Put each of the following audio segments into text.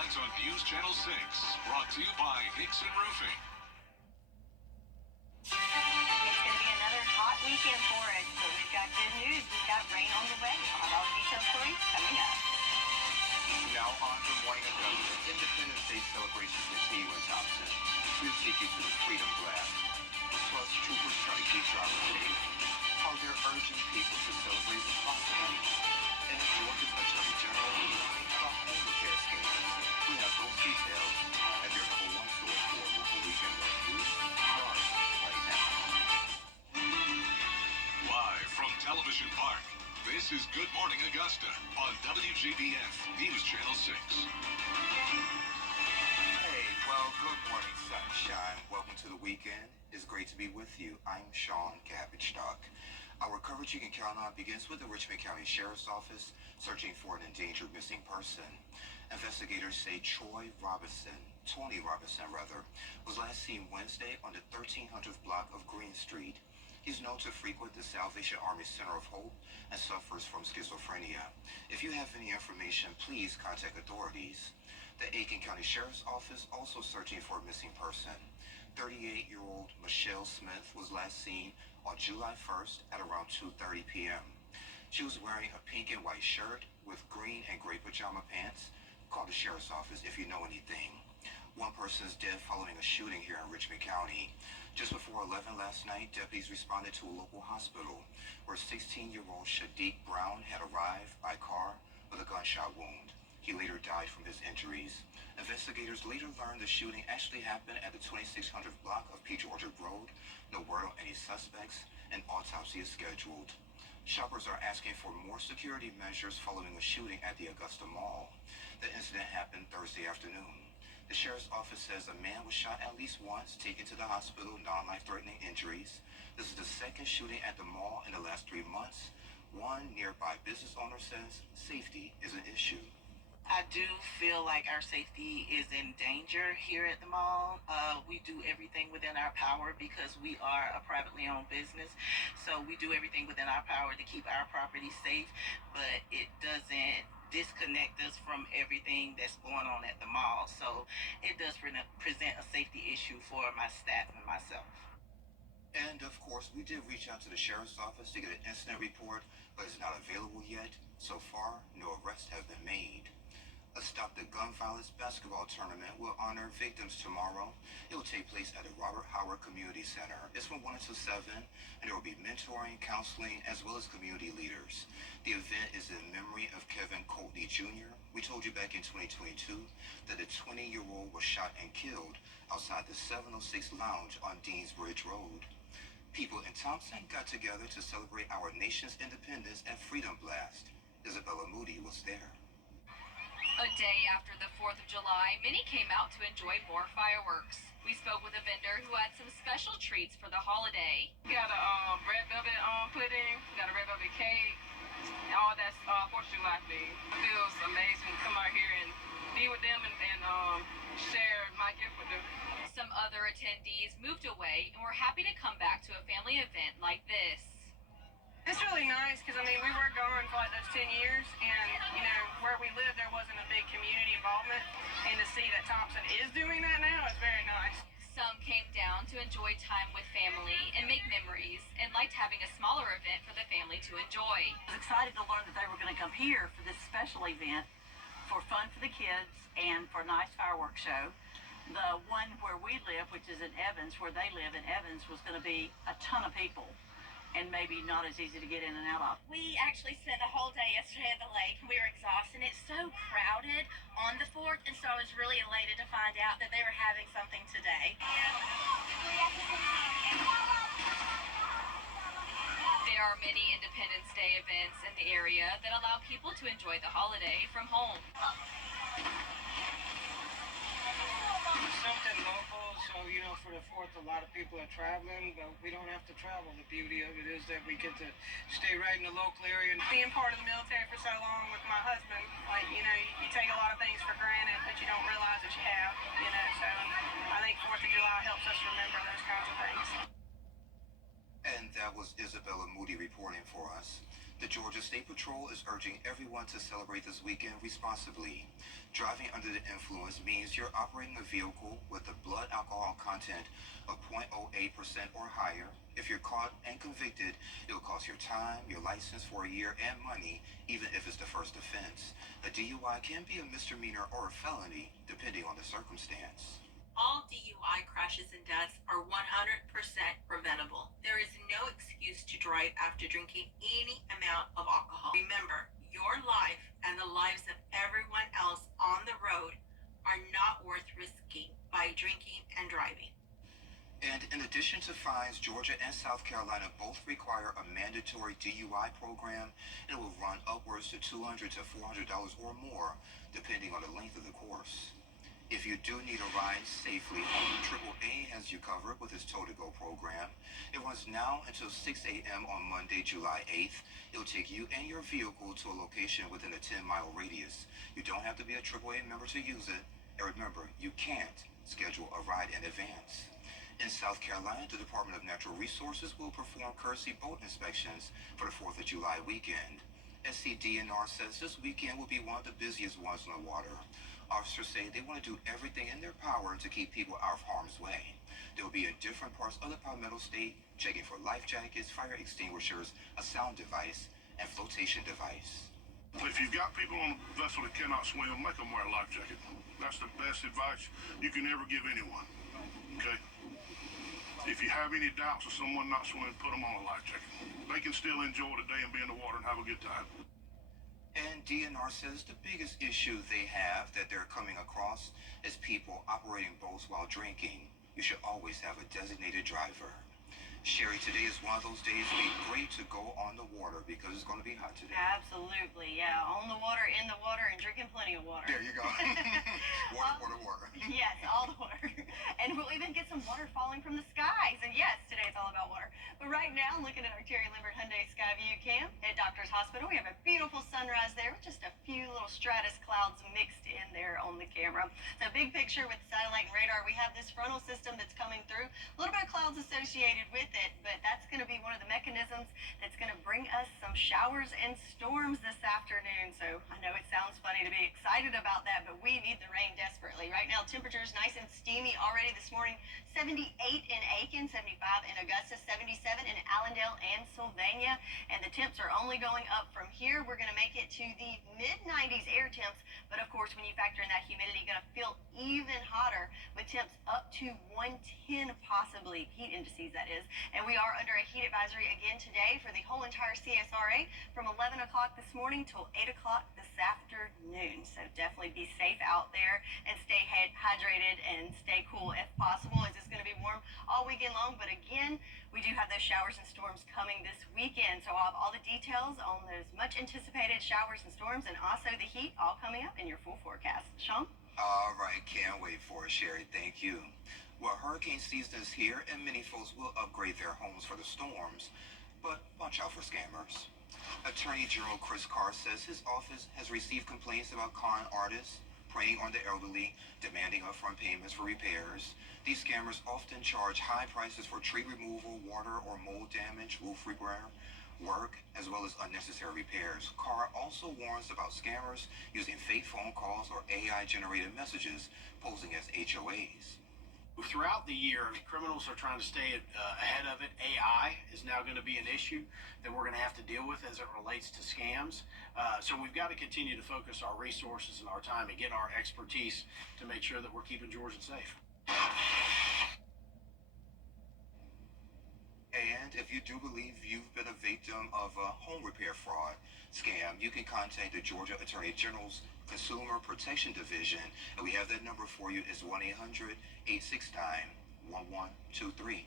headlines on News Channel 6, brought to you by Hickson Roofing. It's going to be another hot weekend for us, but we've got good news. We've got rain on the way. I'll have all the details for you coming up. Now on to Morning Augusta. Independence Day celebrations continue in Thompson. We'll take you to the Freedom Blast. Plus, troopers try to keep drivers safe. How they're urging people to celebrate responsibly. And Georgia's Attorney General is warning about home repair schemes. We have those details at your number one source for local weekend news. Starts right now. Live from Television Park, this is Good Morning Augusta on WJBF News Channel 6. Hey, well, good morning, sunshine. Welcome to the weekend. It's great to be with you. I'm Sean Cabbage-Stock. Our coverage you can count on begins with the Richmond County Sheriff's Office searching for an endangered missing person. Investigators say Tony Robinson, was last seen Wednesday on the 1300th block of Green Street. He's known to frequent the Salvation Army Center of Hope and suffers from schizophrenia. If you have any information, please contact authorities. The Aiken County Sheriff's Office also searching for a missing person. 38-year-old Michelle Smith was last seen on July 1st at around 2:30 p.m. She was wearing a pink and white shirt with green and gray pajama pants. Call the Sheriff's Office if you know anything. One person is dead following a shooting here in Richmond County. Just before 11 last night, deputies responded to a local hospital where 16-year-old Shadiq Brown had arrived by car with a gunshot wound. He later died from his injuries. Investigators later learned the shooting actually happened at the 2600th block of Peach Orchard Road. No word on any suspects. An autopsy is scheduled. Shoppers are asking for more security measures following a shooting at the Augusta Mall. The incident happened Thursday afternoon. The Sheriff's Office says a man was shot at least once, taken to the hospital, non-life-threatening injuries. This is the second shooting at the mall in the last 3 months. One nearby business owner says safety is an issue. I do feel like our safety is in danger here at the mall. We do everything within our power because we are a privately owned business. So we do everything within our power to keep our property safe, but it doesn't disconnect us from everything that's going on at the mall. So it does present a safety issue for my staff and myself. And of course, we did reach out to the Sheriff's Office to get an incident report, but it's not available yet. So far, no arrests have been made. A Stop the Gun Violence basketball tournament will honor victims tomorrow. It will take place at the Robert Howard Community Center. It's from 1 until 7, and there will be mentoring, counseling, as well as community leaders. The event is in memory of Kevin Courtney Jr. We told you back in 2022 that the 20-year-old was shot and killed outside the 706 Lounge on Deansbridge Road. People in Thompson got together to celebrate our nation's independence at Freedom Blast. Isabella Moody was there. A day after the 4th of July, many came out to enjoy more fireworks. We spoke with a vendor who had some special treats for the holiday. We got a red velvet pudding, got a red velvet cake, and all that's 4th of July thing. It feels amazing to come out here and be with them and share my gift with them. Some other attendees moved away and were happy to come back to a family event like this. It's really nice because, we were gone for like those 10 years, and, where we lived, there wasn't a big community involvement, and to see that Thompson is doing that now is very nice. Some came down to enjoy time with family and make memories, and liked having a smaller event for the family to enjoy. I was excited to learn that they were going to come here for this special event for fun for the kids and for a nice fireworks show. The one where we live, which is in Evans, where they live in Evans, was going to be a ton of people, and maybe not as easy to get in and out of. We actually spent the whole day yesterday at the lake, and we were exhausted. It's so crowded on the 4th, and so I was really elated to find out that they were having something today. There are many Independence Day events in the area that allow people to enjoy the holiday from home. Something local, so for the 4th, a lot of people are traveling, but we don't have to travel. The beauty of it is that we get to stay right in the local area. Being part of the military for so long with my husband, you take a lot of things for granted that you don't realize that you have, so I think 4th of July helps us remember those kinds of things. And that was Isabella Moody reporting for us. The Georgia State Patrol is urging everyone to celebrate this weekend responsibly. Driving under the influence means you're operating a vehicle with a blood alcohol content of 0.08% or higher. If you're caught and convicted, it will cost your time, your license for a year, and money, even if it's the first offense. A DUI can be a misdemeanor or a felony, depending on the circumstance. All DUI crashes and deaths are 100% preventable. There is no excuse to drive after drinking any amount of alcohol. Remember, your life and the lives of everyone else on the road are not worth risking by drinking and driving. And in addition to fines, Georgia and South Carolina both require a mandatory DUI program, and it will run upwards to $200 to $400 or more, depending on the length of the course. If you do need a ride safely, AAA has you covered with its Tow-to-Go program. It runs now until 6 a.m. on Monday, July 8th. It will take you and your vehicle to a location within a 10-mile radius. You don't have to be a AAA member to use it. And remember, you can't schedule a ride in advance. In South Carolina, the Department of Natural Resources will perform courtesy boat inspections for the 4th of July weekend. SCDNR says this weekend will be one of the busiest ones on the water. Officers say they want to do everything in their power to keep people out of harm's way. They will be in different parts of the Palmetto State, checking for life jackets, fire extinguishers, a sound device, and flotation device. If you've got people on a vessel that cannot swim, make them wear a life jacket. That's the best advice you can ever give anyone, okay? If you have any doubts of someone not swimming, put them on a life jacket. They can still enjoy the day and be in the water and have a good time. And DNR says the biggest issue they have that they're coming across is people operating boats while drinking. You should always have a designated driver. Sherry, today is one of those days it'll be great to go on the water because it's going to be hot today. Absolutely, yeah. On the water, in the water, and drinking plenty of water. There you go. Water. Yes, all the water. And we'll even get some water falling from the skies. And yes, today it's all about water. But right now, looking at our Terry Limbert Hyundai Skyview cam at Doctor's Hospital, we have a beautiful sunrise there with just a few little stratus clouds mixed in there on the camera. So big picture with satellite and radar. We have this frontal system that's coming through. A little bit of clouds associated with it, but that's going to be one of the mechanisms that's going to bring us some showers and storms this afternoon. So I know it sounds funny to be excited about that, but we need the rain desperately. Right now, temperatures nice and steamy already this morning. 78 in Aiken, 75 in Augusta, 77 in Allendale and Sylvania. And the temps are only going up from here. We're going to make it to the mid-90s air temps. But of course, when you factor in that humidity, you're going to feel even hotter with temps up to 110 possibly, heat indices that is. And we are under a heat advisory again today for the whole entire CSRA from 11 o'clock this morning till 8 o'clock this afternoon. So definitely be safe out there and stay hydrated and stay cool if possible. It's going to be warm all weekend long, but again, we do have those showers and storms coming this weekend. So I'll have all the details on those much anticipated showers and storms and also the heat all coming up in your full forecast. Sean? All right, can't wait for it, Sherry. Thank you. Well, hurricane season is here, and many folks will upgrade their homes for the storms, but watch out for scammers. Attorney General Chris Carr says his office has received complaints about con artists preying on the elderly, demanding upfront payments for repairs. These scammers often charge high prices for tree removal, water or mold damage, roof repair, work, as well as unnecessary repairs. Carr also warns about scammers using fake phone calls or AI-generated messages posing as HOAs. Throughout the year, criminals are trying to stay ahead of it. AI is now going to be an issue that we're going to have to deal with as it relates to scams. So we've got to continue to focus our resources and our time and get our expertise to make sure that we're keeping Georgia safe. And if you do believe you've been a victim of a home repair fraud scam, you can contact the Georgia Attorney General's Consumer Protection Division, and we have that number for you. It's 1-800-869-1123.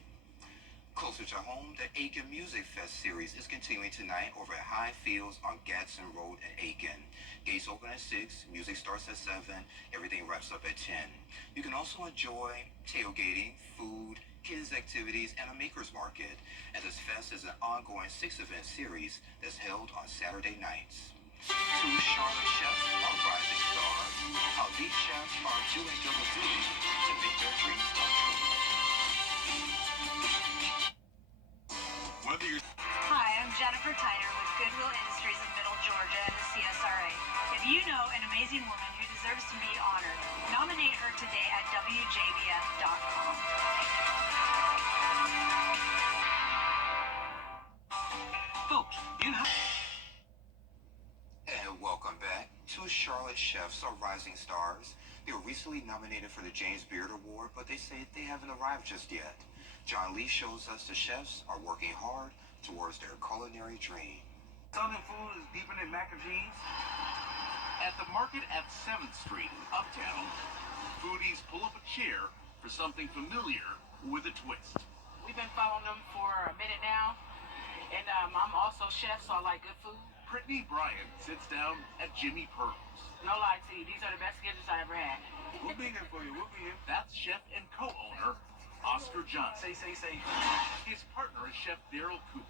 Closer to home, the Aiken Music Fest series is continuing tonight over at High Fields on Gadsden Road in Aiken. Gates open at 6, music starts at 7, everything wraps up at 10. You can also enjoy tailgating, food, kids activities, and a maker's market. And this fest is an ongoing 6-event series that's held on Saturday nights. Two Charlotte chefs are rising stars. How these chefs are doing double duty to make their dreams come true. Whether you're Hi, I'm Jennifer Tyner with Goodwill Industries of Middle Georgia and the CSRA. If you know an amazing woman who deserves to be honored, nominate her today at WJBF.com. Folks, and welcome back. Two Charlotte chefs are rising stars. They were recently nominated for the James Beard Award, but they say they haven't arrived just yet. John Lee shows us the chefs are working hard towards their culinary dream. Southern food is deeper than mac and cheese. At the market at 7th Street in Uptown, foodies pull up a chair for something familiar with a twist. We've been following them for a minute now, and I'm also chef, so I like good food. Brittany Bryant sits down at Jimmy Pearl's. No lie to you, these are the best gizzards I ever had. We'll be here for you. We'll be here. That's chef and co-owner Oscar Johnson. Say. His partner is Chef Daryl Coop.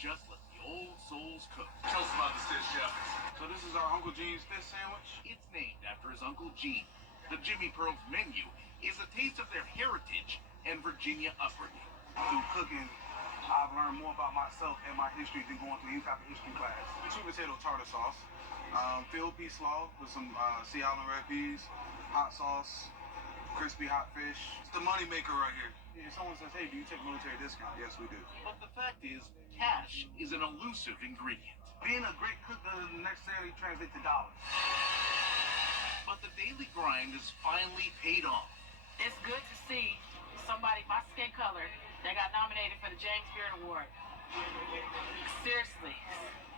Just let the old souls cook. Tell us about this dish, Chef. So this is our Uncle Gene's fish sandwich. It's named after his Uncle Gene. The Jimmy Pearl's menu is a taste of their heritage and Virginia upbringing. Through cooking, I've learned more about myself and my history than going through any type of history class. Sweet potato tartar sauce, field pea slaw with some Sea Island red peas, hot sauce, crispy hot fish. It's the money maker right here. If someone says, hey, do you take military discount? Yes, we do. But the fact is, cash is an elusive ingredient. Being a great cook doesn't necessarily translate to dollars. But the daily grind is finally paid off. It's good to see somebody my skin color that got nominated for the James Beard Award. Seriously,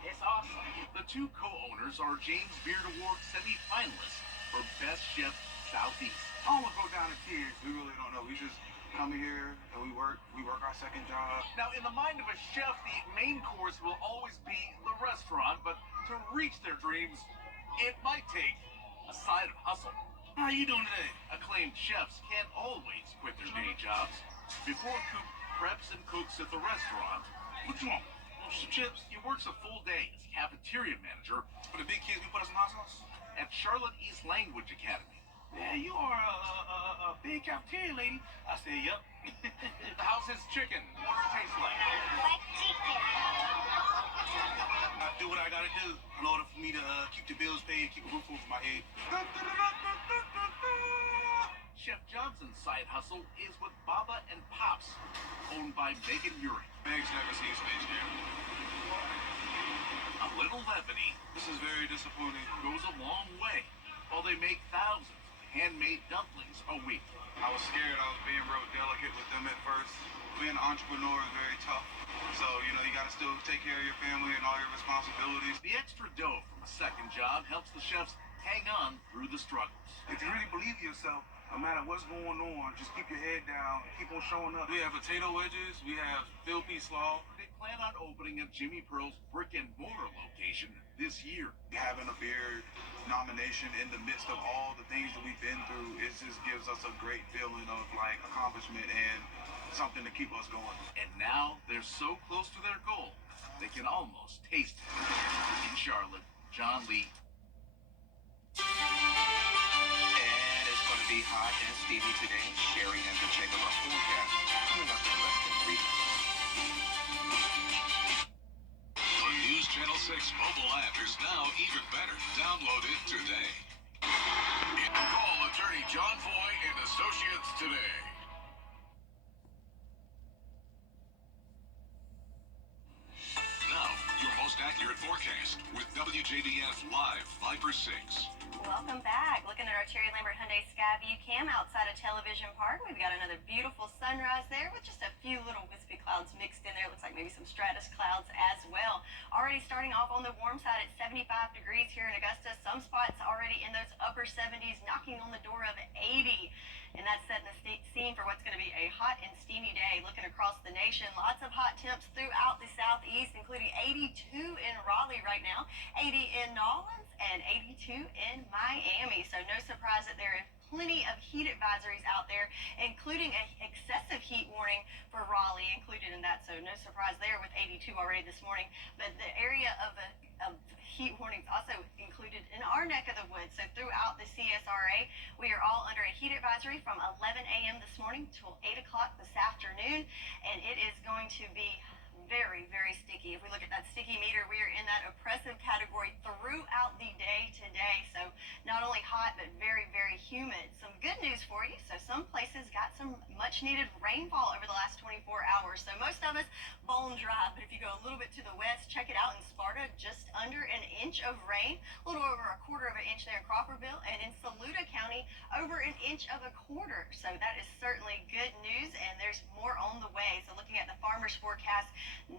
it's awesome. The two co-owners are James Beard Award semi-finalists for Best Chef Southeast. I don't want to go down in tears. We really don't know. We just come here and we work our second job. Now, in the mind of a chef, the main course will always be the restaurant, but to reach their dreams, it might take a side of hustle. How you doing today? Acclaimed chefs can't always quit their day jobs. Before Coop preps and cooks at the restaurant, What you want? Some chips? he works a full day as cafeteria manager For the big kids, we put us some hot sauce? at Charlotte East Language Academy. Yeah, you are a big cafeteria lady. I said, yep. How's his chicken? What does it taste like? Like chicken. I do what I gotta do in order for me to keep the bills paid, keep a roof over my head. Chef Johnson's side hustle is with Baba and Pops, owned by Megan Urey. Meg's never seen Space Jam. A little levity This is very disappointing. goes a long way, while they make thousands of handmade dumplings a week. I was scared. I was being real delicate with them at first. Being an entrepreneur is very tough. So, you gotta still take care of your family and all your responsibilities. The extra dough from a second job helps the chefs hang on through the struggles. If you really believe in yourself, no matter what's going on, just keep your head down and keep on showing up. We have potato wedges. We have field pea slaw. They plan on opening a Jimmy Pearl's brick and mortar location this year. Having a beard nomination in the midst of all the things that we've been through, it just gives us a great feeling of accomplishment and something to keep us going. And now they're so close to their goal, they can almost taste it. In Charlotte, John Lee. And it's going to be hot and steamy today. Sherry has a check of our forecast coming up in less than 3 minutes. The News Channel 6 mobile app is now even better. Download it today. Call attorney John Foy and Associates today. Now, your most accurate forecast with WJBF Live Viper 6. Welcome back. Looking at our Terry Lambert Hyundai Skyview cam outside of Television Park. We've got another beautiful sunrise there with just a few little wispy clouds mixed in there. It looks like maybe some stratus clouds as well. Already starting off on the warm side at 75 degrees here in Augusta. Some spots already in those upper 70s, knocking on the door of 80. And that's setting the scene for what's going to be a hot and steamy day. Looking across the nation, lots of hot temps throughout the southeast, including 82 in Raleigh right now, 80 in Nolens, and 82 in Miami. So no surprise that there are plenty of heat advisories out there, including an excessive heat warning for Raleigh included in that. So no surprise there with 82 already this morning. But the area of heat warnings also included in our neck of the woods. So throughout the CSRA, we are all under a heat advisory from 11 a.m. this morning till 8 o'clock this afternoon. And it is going to be very, very sticky. If we look at that sticky meter, we are in that oppressive category throughout the day today. So not only hot, but very, very humid. Some good news for you. So some places got some much needed rainfall over the last 24 hours. So most of us bone dry, but if you go a little bit to the west, check it out in Sparta, just under an inch of rain, a little over a quarter of an inch there in Crawfordville, and in Saluda County, over an inch of a quarter. So that is certainly good news, and there's more on the way. So looking at the farmer's forecast,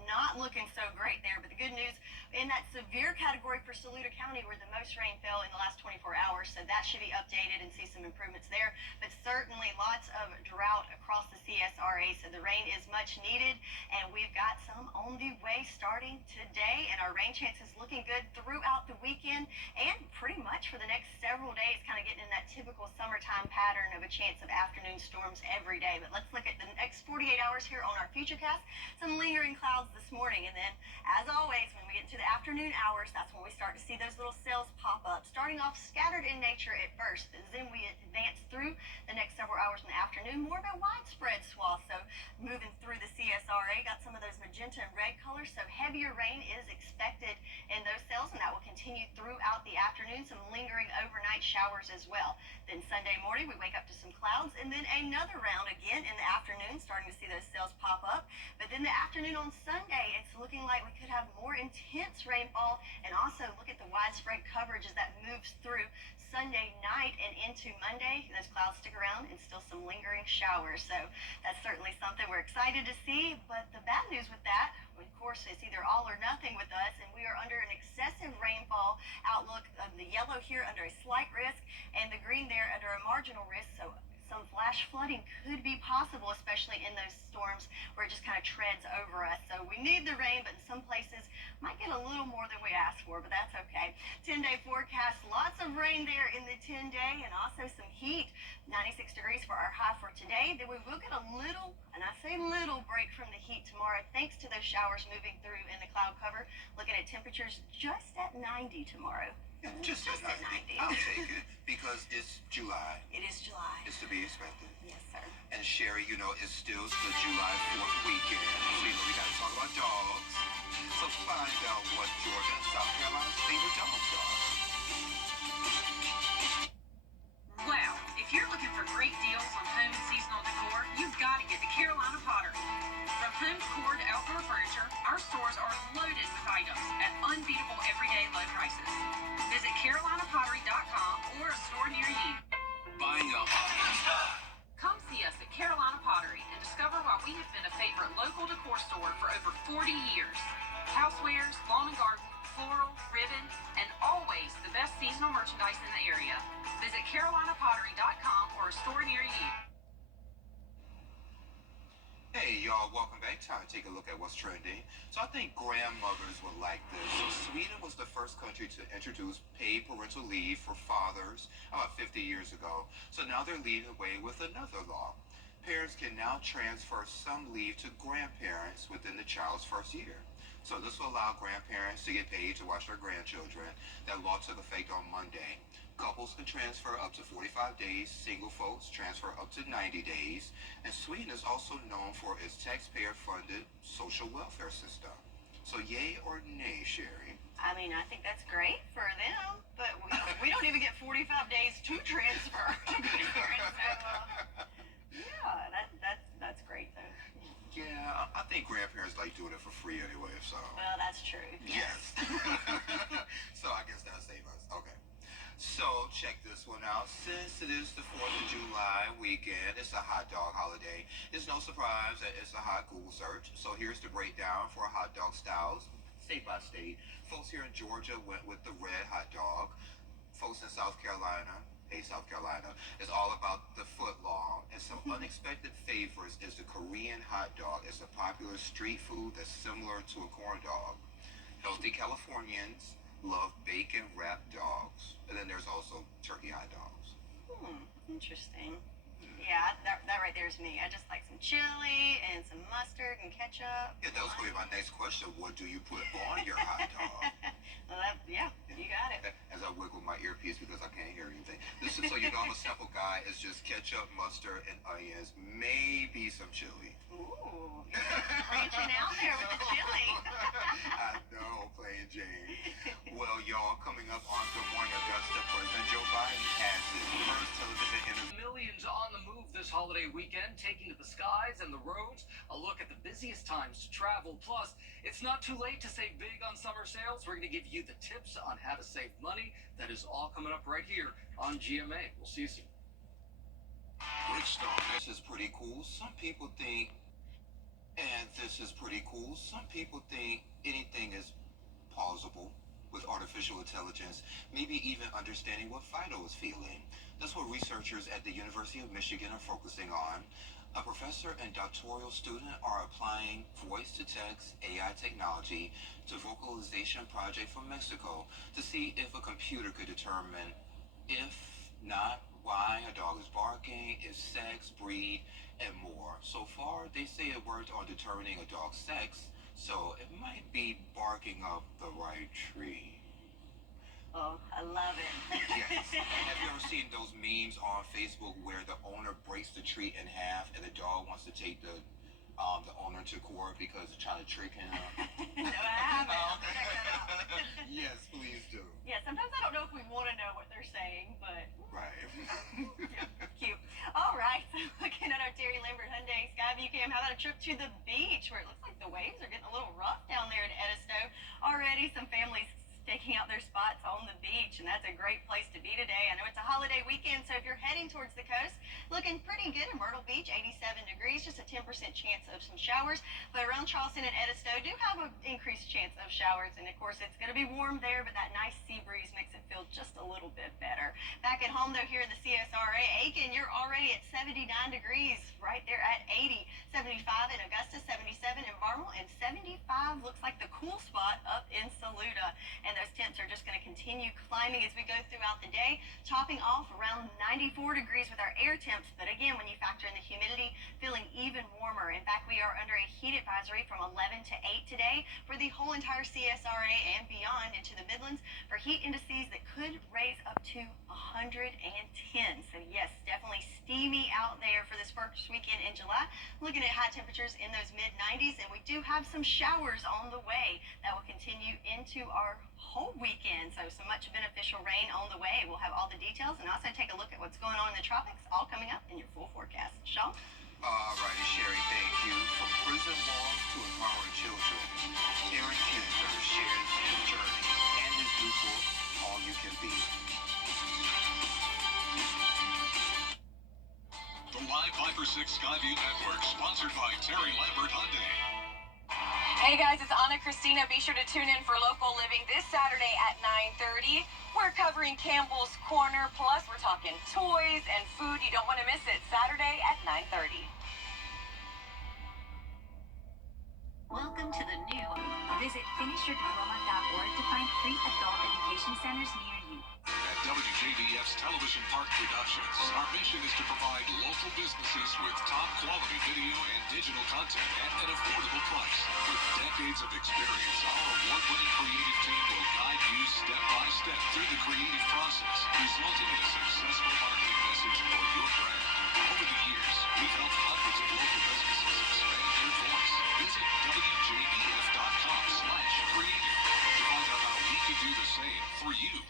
not looking so great there, but the good news in that severe category for Saluda County, where the most rain fell in the last 24 hours, so that should be updated and see some improvements there. But certainly lots of drought across the CSRA, so the rain is much needed, and we've got some on the way starting today, and our rain chances looking good throughout the weekend and pretty much for the next several days, kind of getting in that typical summertime pattern of a chance of afternoon storms every day. But let's look at the next 48 hours here on our futurecast. Some lingering clouds this morning, and then as always, when we get into the afternoon hours, that's when we start to see those little cells pop up, starting off scattered in nature at first, but then we advance through the next several hours in the afternoon, more of a widespread swath. So moving through the CSRA, got some of those magenta and red colors, so heavier rain is expected in those cells, and that will continue throughout the afternoon. Some lingering overnight showers as well. Then Sunday morning, we wake up to some clouds, and then another round again in the afternoon, starting to see those cells pop up. But then the afternoon on Sunday, it's looking like we could have more intense rainfall, and also look at the widespread coverage as that moves through Sunday night and into Monday. Those clouds stick around and still some lingering showers. So that's certainly something we're excited to see. But the bad news with that, of course, it's either all or nothing with us, and we are under an excessive rainfall outlook. The yellow here under a slight risk, and the green there under a marginal risk. So some flash flooding could be possible, especially in those storms where it just kind of treads over us. So we need the rain, but in some places might get a little more than we asked for, but that's okay. 10-day forecast, lots of rain there in the 10-day, and also some heat. 96 degrees for our high for today. Then we will get a little, and I say little, break from the heat tomorrow, thanks to those showers moving through in the cloud cover. Looking at temperatures just at 90 tomorrow. Yeah, just at 90. I'll take it because it's July. It is July. It's to be expected. Yes, sir. And Sherry, you know, it's still the July 4th weekend, so you know we got to talk about dogs. So find out what Georgia and South Carolina's favorite dogs are. Well, if you're looking for great deals on home and seasonal decor, you've got to get to Carolina Pottery. From home decor to outdoor furniture, our stores are loaded with items at unbeatable everyday low prices. Visit CarolinaPottery.com or a store near you. Buying a hobby. Come see us at Carolina Pottery and discover why we have been a favorite local decor store for over 40 years. Housewares, lawn and garden, floral, ribbon, and always the best seasonal merchandise in the area. Visit CarolinaPottery.com or a store near you. Hey y'all, welcome back. Time to take a look at what's trending. So I think grandmothers would like this. So Sweden was the first country to introduce paid parental leave for fathers about 50 years ago. So now they're leading the way with another law. Parents can now transfer some leave to grandparents within the child's first year. So this will allow grandparents to get paid to watch their grandchildren. That law took effect on Monday. Couples can transfer up to 45 days, single folks transfer up to 90 days, and Sweden is also known for its taxpayer-funded social welfare system. So yay or nay, Sherry? I mean, I think that's great for them, but we don't even get 45 days to transfer to grandparents. So, yeah, that's great, though. Yeah, I think grandparents like doing it for free anyway, so. Well, that's true. Yes. So I guess that'll save us. Okay. So check this one out. Since it is the 4th of July weekend, it's a hot dog holiday. It's no surprise that it's a hot Google search. So here's the breakdown for hot dog styles, state by state. Folks here in Georgia went with the red hot dog. Folks in South Carolina, South Carolina, is all about the foot long. And some unexpected favorites is the Korean hot dog. It's a popular street food that's similar to a corn dog. Healthy Californians love bacon wrapped dogs. And then there's also turkey hot dogs. Interesting. Yeah, that right there is me. I just like some chili and some mustard and ketchup. Yeah, that was going to be my next question. What do you put on your hot dog? Well, yeah, you got it. As I wiggle my earpiece because I can't hear anything. Listen, so you know I'm a simple guy. It's just ketchup, mustard, and onions. Maybe some chili. Ooh, branching out there with the chili. I know, playing Jane. Well, y'all, coming up on Good Morning Augusta, President Joe Biden has his first television interview. Millions on the move this holiday weekend, taking to the skies and the roads. A look at the busiest times to travel. Plus, it's not too late to save big on summer sales. We're going to give you the tips on how to save money. That is all coming up right here on GMA. We'll see you soon. This is pretty cool. Some people think, and this is pretty cool. Some people think anything is plausible with artificial intelligence, maybe even understanding what Fido is feeling. That's what researchers at the University of Michigan are focusing on. A professor and doctoral student are applying voice-to-text AI technology to vocalization project from Mexico to see if a computer could determine if not why a dog is barking, its sex, breed, and more. So far, they say it worked on determining a dog's sex, so it might be barking up the right tree. Oh, I love it. Yes. Have you ever seen those memes on Facebook where the owner breaks the tree in half and the dog wants to take the owner to court because they're trying to trick him? No, I haven't. I'll check that out. Yes, please do. Yeah, sometimes I don't know if we want to know what they're saying, but Right. cute. All right, so looking at our Terry Lambert Hyundai Skyview Cam, how about a trip to the beach where it looks like the waves are getting a little rough down there in Edisto. Already some families staking out their spots on the beach, and that's a great place to be today. I know it's a holiday weekend, so if you're heading towards the coast, looking pretty good in Myrtle Beach, 87 degrees, just a 10% chance of some showers. But around Charleston and Edisto do have an increased chance of showers, and of course it's going to be warm there, but that nice sea breeze makes it feel just a little bit better. Back at home though, here in the CSRA, Aiken, you're already at 79 degrees, right there at 80, 75 in Augusta, 77 in Barnwell, and 75 looks like the cool spot up in Saluda. And those temps are just going to continue climbing as we go throughout the day, topping off around 94 degrees with our air temps. But again, when you factor in the humidity, feeling even warmer. In fact, we are under a heat advisory from 11 to 8 today for the whole entire CSRA and beyond into the Midlands for heat indices that could raise up to 110. So yes, definitely steamy out there for this first weekend in July. Looking at high temperatures in those mid-90s, and we do have some showers on the way that will continue into our whole weekend. So some much beneficial rain on the way. We'll have all the details and also take a look at what's going on in the tropics, all coming up in your full forecast. Sean? All righty, Sherry, thank you. From prison walls to empowering children, Aaron Kinzer shares his journey and his new book, All You Can Be. The Live 5 for 6 Skyview Network, sponsored by Terry Lambert Hyundai. Hey guys, it's Anna Christina. Be sure to tune in for Local Living this Saturday at 9:30. We're covering Campbell's Corner, plus we're talking toys and food. You don't want to miss it. Saturday at 9:30. Welcome to the new. Visit finishyourdiploma.org to find free adult education centers near you. At WJBF's Television Park Productions, our mission is to provide local businesses with top quality video and digital content at an affordable price. With decades of experience, our award-winning creative team will guide you step by step through the creative process, resulting in a successful marketing message for your brand. Over the years, we've helped hundreds of local businesses expand their voice. Visit WJBF.com/creative to find out how we can do the same for you.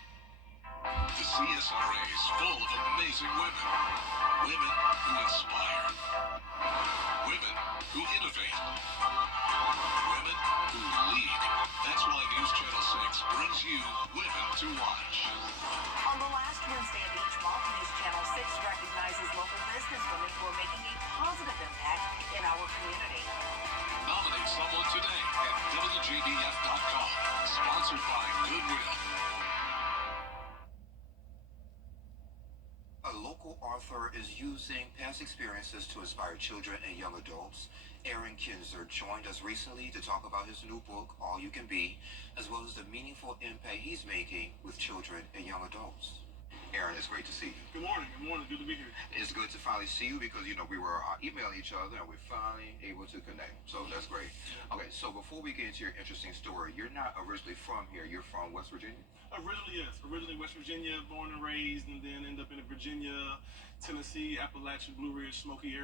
The CSRA is full of amazing women. Women who inspire. Women who innovate. Women who lead. That's why News Channel 6 brings you Women to Watch. On the last Wednesday of each month, News Channel 6 recognizes local businesswomen who are making a positive impact in our community. Nominate someone today at WJBF.com. Sponsored by Goodwill. A local author is using past experiences to inspire children and young adults. Aaron Kinzer joined us recently to talk about his new book, All You Can Be, as well as the meaningful impact he's making with children and young adults. Aaron, it's great to see you. Good morning. Good morning. Good to be here. It's good to finally see you because, we were emailing each other and we're finally able to connect. So that's great. Okay, so before we get into your interesting story, you're not originally from here. You're from West Virginia? Originally, yes. Originally West Virginia, born and raised, and then end up in the Virginia, Tennessee, Appalachian, Blue Ridge, Smoky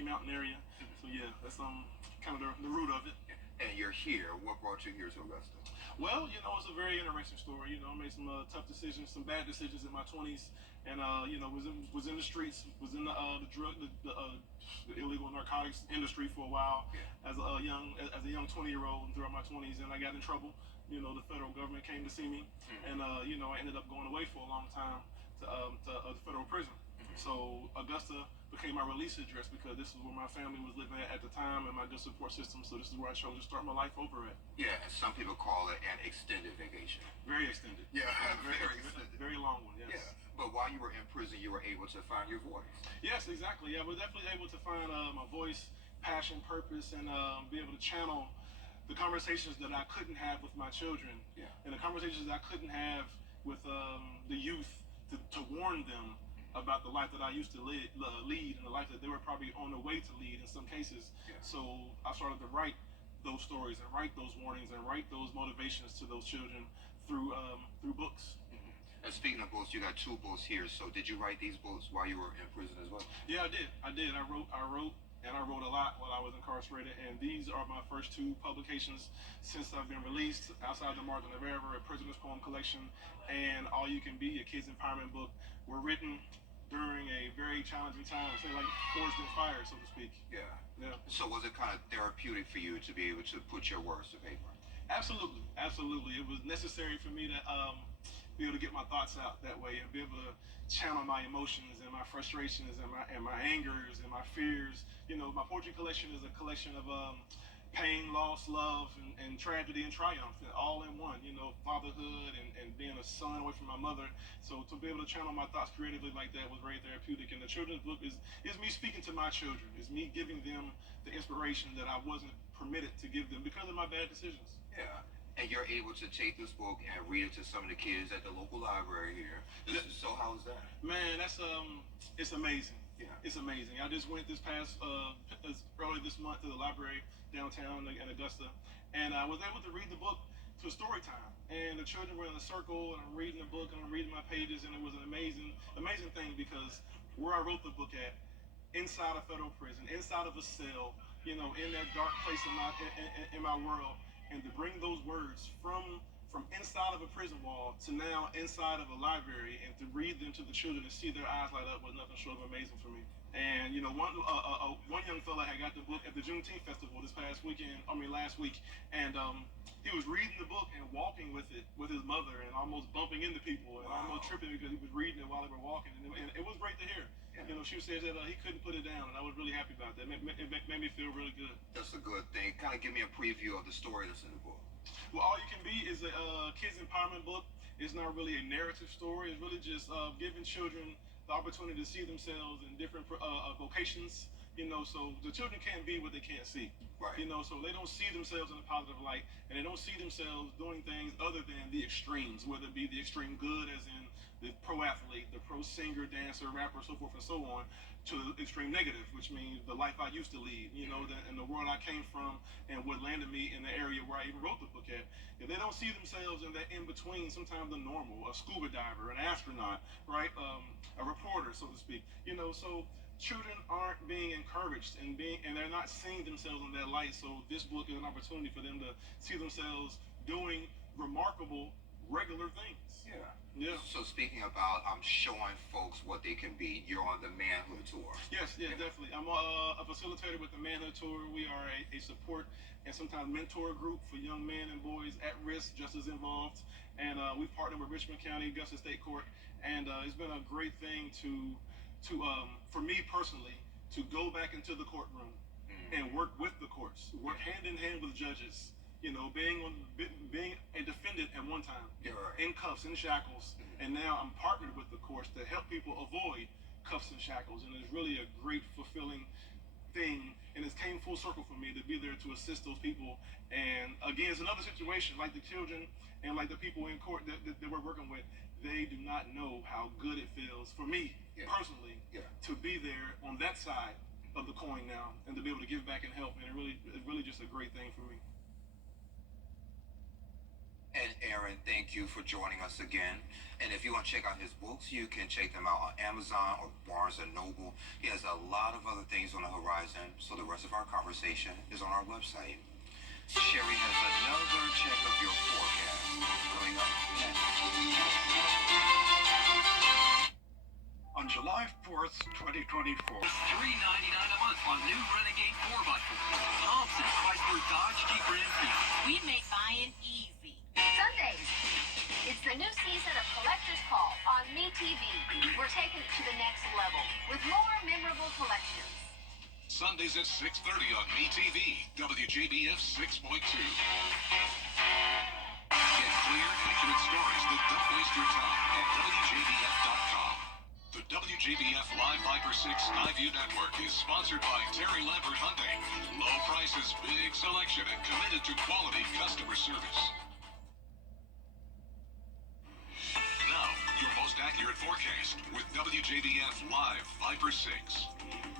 Mountain area. So yeah, that's kind of the root of it. And you're here. What brought you here to Augusta? Well, it's a very interesting story. I made some tough decisions, some bad decisions in my 20s, and was in the streets, was in the drug, the illegal narcotics industry for a while as a young 20-year-old and throughout my 20s, and I got in trouble. The federal government came to see me, and I ended up going away for a long time to federal prison. So Augusta became my release address because this is where my family was living at the time and my good support system. So this is where I chose to start my life over at. Yeah, and some people call it an extended vacation. Very extended. Yeah, very extended. Very long one, yes. Yeah, but while you were in prison, you were able to find your voice. Yes, exactly. Yeah, we're definitely able to find my voice, passion, purpose, and be able to channel the conversations that I couldn't have with my children. Yeah. And the conversations I couldn't have with the youth to warn them about the life that I used to lead and the life that they were probably on the way to lead in some cases. Yeah. So I started to write those stories and write those warnings and write those motivations to those children through books. And speaking of books, you got 2 books here. So did you write these books while you were in prison as well? Yeah, I did. I wrote, and I wrote a lot while I was incarcerated. And these are my first 2 publications since I've been released. Outside the Margin of Error, a Prisoner's Poem Collection, and All You Can Be, a kids empowerment book, were written during a very challenging time, say like forged in fire, so to speak. Yeah. Yeah. So was it kind of therapeutic for you to be able to put your words to paper? Absolutely, absolutely. It was necessary for me to be able to get my thoughts out that way and be able to channel my emotions and my frustrations and my angers and my fears. My poetry collection is a collection of pain, loss, love, and tragedy and triumph, all in one. Fatherhood and being a son away from my mother. So to be able to channel my thoughts creatively like that was very therapeutic. And the children's book is me speaking to my children. It's me giving them the inspiration that I wasn't permitted to give them because of my bad decisions. Yeah. And you're able to take this book and read it to some of the kids at the local library here. So how's that? Man, that's it's amazing. Yeah. It's amazing. I just went this past early this month to the library downtown in Augusta, and I was able to read the book to a story time. And the children were in a circle, and I'm reading the book, and I'm reading my pages, and it was an amazing thing because where I wrote the book at, inside a federal prison, inside of a cell, in that dark place in my world, and to bring those words from inside of a prison wall to now inside of a library and to read them to the children and see their eyes light up was nothing short of amazing for me. And one young fella had got the book at the Juneteenth festival last week, and he was reading the book and walking with it with his mother and almost bumping into people and almost tripping because he was reading it while they were walking, and it was great to hear. Yeah. She said that he couldn't put it down, and I was really happy about that. It made me feel really good. That's a good thing. Kind of give me a preview of the story that's in the book. Well, All You Can Be is a kids empowerment book. It's not really a narrative story. It's really just giving children the opportunity to see themselves in different vocations. So the children can't be what they can't see. Right. So they don't see themselves in a positive light, and they don't see themselves doing things other than the extremes, whether it be the extreme good, as in the pro athlete, the pro singer, dancer, rapper, so forth and so on, to the extreme negative, which means the life I used to lead, and the world I came from, and what landed me in the area where I even wrote the book at. If they don't see themselves in that in between, sometimes the normal, a scuba diver, an astronaut, right, a reporter, so to speak, so children aren't being encouraged and they're not seeing themselves in that light. So this book is an opportunity for them to see themselves doing remarkable, regular things. Yeah. Yeah. So speaking about showing folks what they can be, you're on the Manhood Tour. Yes, yeah, definitely. I'm a facilitator with the Manhood Tour. We are a support and sometimes mentor group for young men and boys at risk, just as involved. And we partner with Richmond County, Augusta State Court, and it's been a great thing to for me personally to go back into the courtroom and work with the courts, work hand in hand with judges. Being a defendant at one time, in cuffs, in shackles, and now I'm partnered with the courts to help people avoid cuffs and shackles, and it's really a great, fulfilling thing, and it came full circle for me to be there to assist those people. And again, it's another situation like the children and like the people in court that we're working with. They do not know how good it feels for me personally to be there on that side of the coin now and to be able to give back and help. And it's really just a great thing for me. And Aaron, thank you for joining us again. And if you want to check out his books, you can check them out on Amazon or Barnes & Noble. He has a lot of other things on the horizon, so the rest of our conversation is on our website. Sherry has another check of your forecast coming up next. On July 4th, 2024. $399 a month on new Renegade 4x4. Thompson Chrysler Dodge Jeep Ram Fiat. We make buying easy. Sundays. It's the new season of Collector's Call on MeTV. We're taking it to the next level with more memorable collections. Sundays at 6:30 on MeTV, WJBF 6.2. Get clear, accurate stories that don't waste your time at WJBF.com. The WJBF Live Viper 6 Skyview Network is sponsored by Terry Lambert Hyundai. Low prices, big selection, and committed to quality customer service. Now, your most accurate forecast with WJBF Live Viper 6.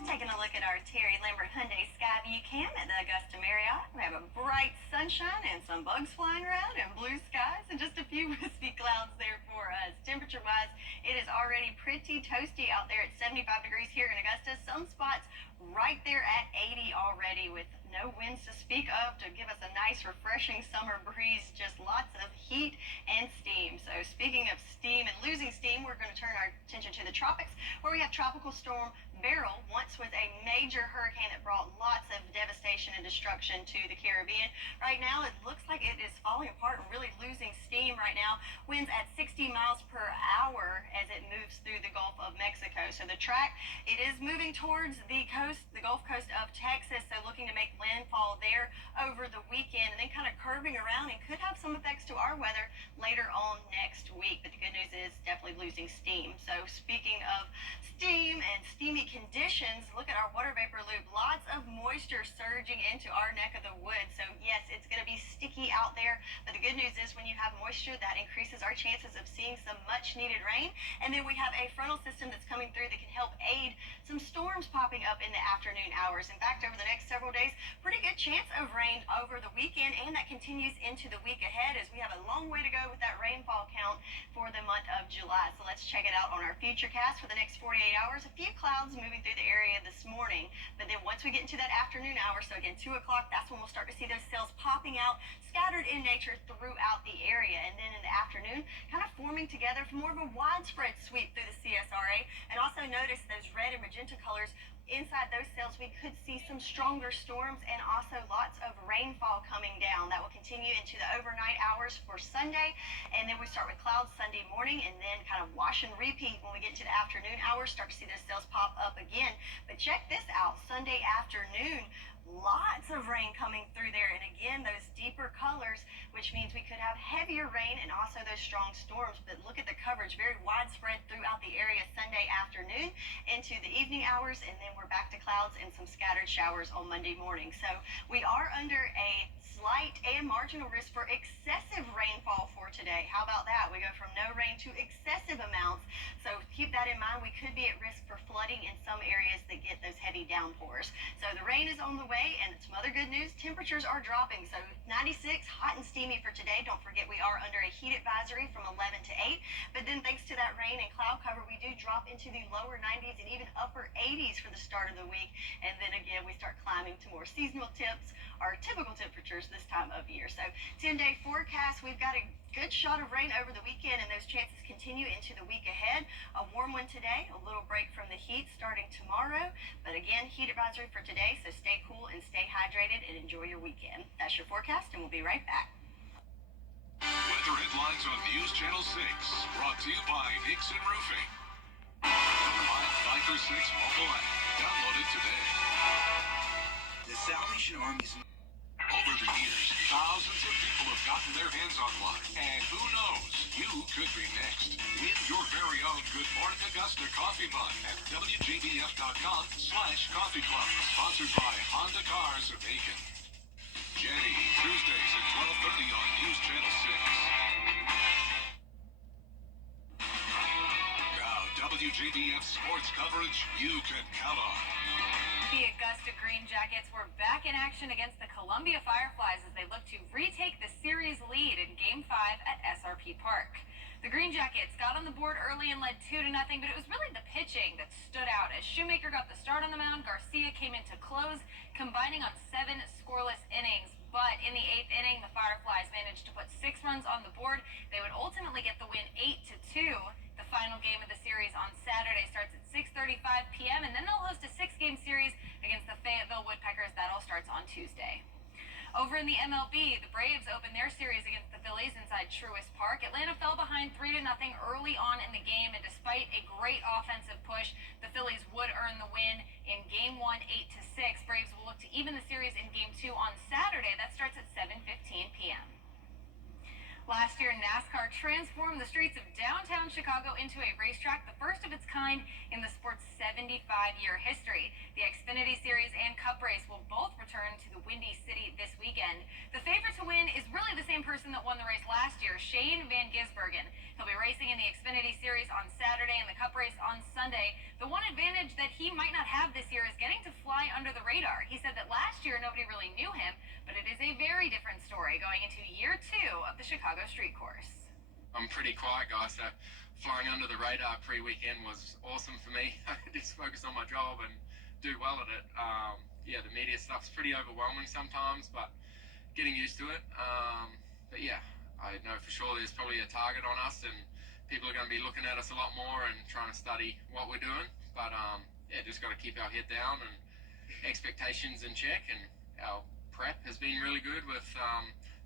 Taking a look at our Terry Lambert Hyundai Skyview Cam at the Augusta Marriott. We have a bright sunshine and some bugs flying around and blue skies and just a few wispy clouds there for us. Temperature-wise, it is already pretty toasty out there at 75 degrees here in Augusta. Some spots right there at 80 already with no winds to speak of to give us a nice refreshing summer breeze, just lots of heat and steam. So speaking of steam and losing steam, we're going to turn our attention to the tropics where we have Tropical Storm Beryl. Once was a major hurricane that brought lots of devastation and destruction to the Caribbean. Right now it looks like it is falling apart and really losing steam right now. Winds at 60 miles per hour as it moves through the Gulf of Mexico. So the track, it is moving towards the coast, the Gulf Coast of Texas, so looking to make landfall there over the weekend and then kind of curving around and could have some effects to our weather later on next week. But the good news is definitely losing steam. So speaking of steam and steamy conditions, look at our water vapor loop. Lots of moisture surging into our neck of the woods. So yes, it's going to be sticky out there, but the good news is when you have moisture, that increases our chances of seeing some much needed rain. And then we have a frontal system that's coming through that can help aid some storms popping up in the afternoon hours. In fact, over the next several days, pretty good chance of rain over the weekend, and that continues into the week ahead as we have a long way to go with that rainfall count for the month of July. So let's check it out on our futurecast for the next 48 hours. A few clouds moving through the area this morning, but then once we get into that afternoon hour, so again 2 o'clock, that's when we'll start to see those cells popping out, scattered in nature throughout the area. And then in the afternoon, kind of forming together for more of a widespread sweep through the CSRA. And also notice those red and magenta colors. Inside those cells, we could see some stronger storms and also lots of rainfall coming down. That will continue into the overnight hours for Sunday. And then we start with clouds Sunday morning and then kind of wash and repeat when we get to the afternoon hours, start to see those cells pop up again. But check this out, Sunday afternoon, lots of rain coming through there. And again, those deeper colors, which means we could have heavier rain and also those strong storms. But look at the coverage, very widespread throughout the area Sunday afternoon into the evening hours. And then we're back to clouds and some scattered showers on Monday morning. So we are under a slight and marginal risk for excessive rainfall for today. How about that? We go from no rain to excessive amounts. So keep that in mind. We could be at risk for flooding in some areas that get those heavy downpours. So the rain is on the way, and some other good news, temperatures are dropping. So 96, hot and steamy for today. Don't forget we are under a heat advisory from 11 to 8. But then thanks to that rain and cloud cover, we do drop into the lower 90s and even upper 80s for the start of the week. And then again, we start climbing to more seasonal temps, our typical temperatures this time of year. So 10-day forecast, we've got a good shot of rain over the weekend, and those chances continue into the week ahead. A warm one today, a little break from the heat starting tomorrow. But again, heat advisory for today, so stay cool and stay hydrated and enjoy your weekend. That's your forecast, and we'll be right back. Weather headlines on News Channel 6, brought to you by Nixon Roofing. Live Viper 6 mobile app. Download it today. The Salvation Army's... Over the years, Thousands of people have gotten their hands on one. And who knows, you could be next. Win your very own Good Morning Augusta coffee mug at WJBF.com/coffee club. Sponsored by Honda Cars of Aiken. Jenny, Tuesdays at 12:30 on News Channel 6. Now, WJBF sports coverage you can count on. The Augusta Green Jackets were back in action against the Columbia Fireflies as they look to retake the series lead in Game 5 at SRP Park. The Green Jackets got on the board early and led 2-0, but it was really the pitching that stood out. As Shoemaker got the start on the mound, Garcia came in to close, combining on 7 scoreless innings. But in the 8th inning, the Fireflies managed to put 6 runs on the board. They would ultimately get the win 8-2. The final game of the series on Saturday starts at 6:35 p.m. and then they'll host a 6-game series against the Fayetteville Woodpeckers. That all starts on Tuesday. Over in the MLB, the Braves opened their series against the Phillies inside Truist Park. Atlanta fell behind 3-0 early on in the game, and despite a great offensive push, the Phillies would earn the win in Game 1, 8-6. Braves will look to even the series in Game 2 on Saturday. That starts at 7:15 p.m. Last year, NASCAR transformed the streets of downtown Chicago into a racetrack, the first of its kind in the sport's 75-year history. The Xfinity Series and Cup race will both return to the Windy City this weekend. The favorite to win is really the same person that won the race last year, Shane Van Gisbergen. He'll be racing in the Xfinity Series on Saturday and the Cup race on Sunday. The one advantage that he might not have this year is getting to fly under the radar. He said that last year nobody really knew him, but it is a very different story going into year 2 of the Chicago Street Course. I'm pretty quiet guy, so flying under the radar pre-weekend was awesome for me. I could just focus on my job and do well at it. Yeah, the media stuff's pretty overwhelming sometimes, but getting used to it. But yeah, I know for sure there's probably a target on us and people are going to be looking at us a lot more and trying to study what we're doing. But yeah, just got to keep our head down and expectations in check, and our prep has been really good with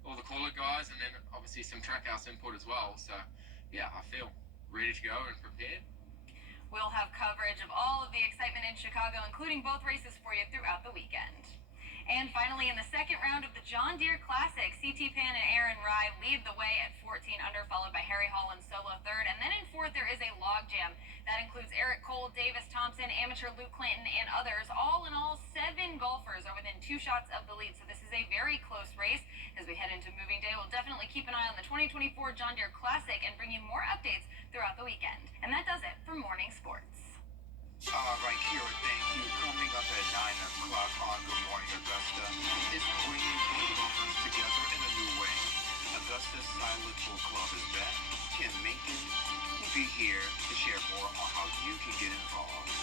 all the call-it guys, and then obviously some trackhouse input as well. So yeah, I feel ready to go and prepared. We'll have coverage of all of the excitement in Chicago, including both races for you throughout the weekend. And finally, in the second round of the John Deere Classic, C.T. Pan and Aaron Rye lead the way at 14 under, followed by Harry Holland solo third. And then in fourth, there is a logjam. That includes Eric Cole, Davis Thompson, amateur Luke Clanton, and others. All in all, 7 golfers are within 2 shots of the lead. So this is a very close race. As we head into moving day, we'll definitely keep an eye on the 2024 John Deere Classic and bring you more updates throughout the weekend. And that does it for Morning Sports. Right here, thank you. Coming up at 9 o'clock on Good Morning Augusta is bringing both together in a new way. Augusta's Silent Book Club is back. Tim Minkin will be here to share more on how you can get involved.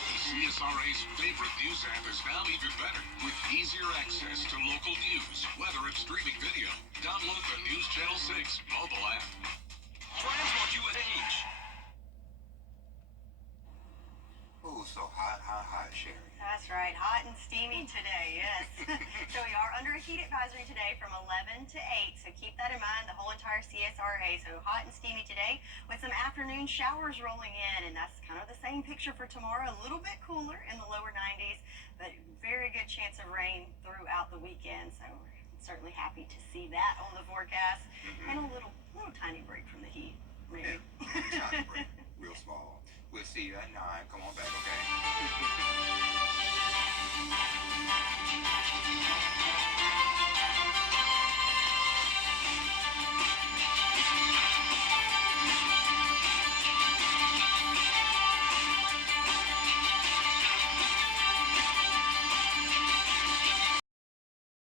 CSRA's favorite news app is now even better with easier access to local news, weather, and streaming video. Download the News Channel 6 mobile app. Transport USH. Oh, so hot, Sherry. That's right, hot and steamy today, yes. So we are under a heat advisory today from 11 to 8, so keep that in mind, the whole entire CSRA. So hot and steamy today with some afternoon showers rolling in, and that's kind of the same picture for tomorrow. A little bit cooler in the lower 90s, but very good chance of rain throughout the weekend, so we're certainly happy to see that on the forecast. And a little tiny break from the heat, maybe. Yeah, tiny break, real small. We'll see you at 9. Come on back, okay?